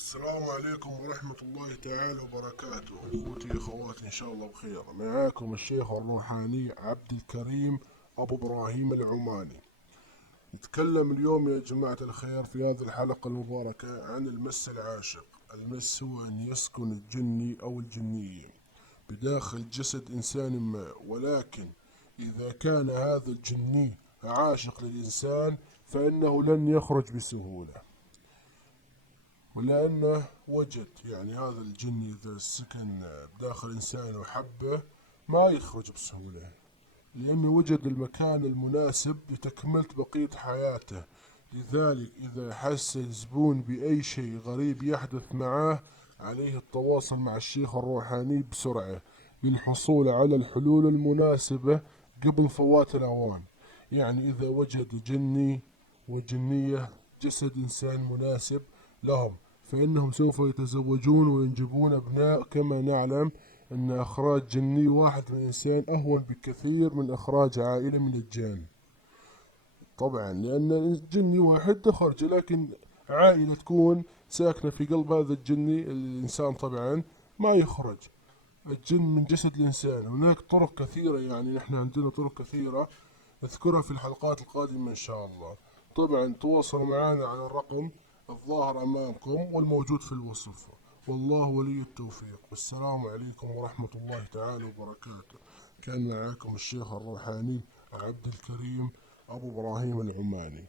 السلام عليكم ورحمة الله تعالى وبركاته. اخوتي اخواتي ان شاء الله بخير. معاكم الشيخ الروحاني عبد الكريم ابو ابراهيم العماني. نتكلم اليوم يا جماعة الخير في هذه الحلقة المباركة عن المس العاشق. المس هو ان يسكن الجني او الجنية بداخل جسد انسان ما، ولكن اذا كان هذا الجني عاشق للانسان فانه لن يخرج بسهولة، ولأنه وجد يعني هذا الجن إذا سكن بداخل إنسان وحبه ما يخرج بسهولة، لأنه وجد المكان المناسب لتكملة بقية حياته. لذلك إذا حس الزبون بأي شيء غريب يحدث معه عليه التواصل مع الشيخ الروحاني بسرعة للحصول على الحلول المناسبة قبل فوات الأوان. يعني إذا وجد جني وجنية جسد إنسان مناسب لهم فإنهم سوف يتزوجون وينجبون أبناء. كما نعلم أن إخراج جني واحد من إنسان أهون بكثير من إخراج عائلة من الجان، طبعا لأن الجني واحد تخرج، لكن عائلة تكون ساكنة في قلب هذا الجني الإنسان طبعا ما يخرج الجن من جسد الإنسان. هناك طرق كثيرة، يعني نحن عندنا طرق كثيرة نذكرها في الحلقات القادمة إن شاء الله. طبعا تواصلوا معنا على الرقم الظاهر أمامكم والموجود في الوصف. والله ولي التوفيق، والسلام عليكم ورحمة الله تعالى وبركاته. كان معاكم الشيخ الروحاني عبد الكريم أبو إبراهيم العماني.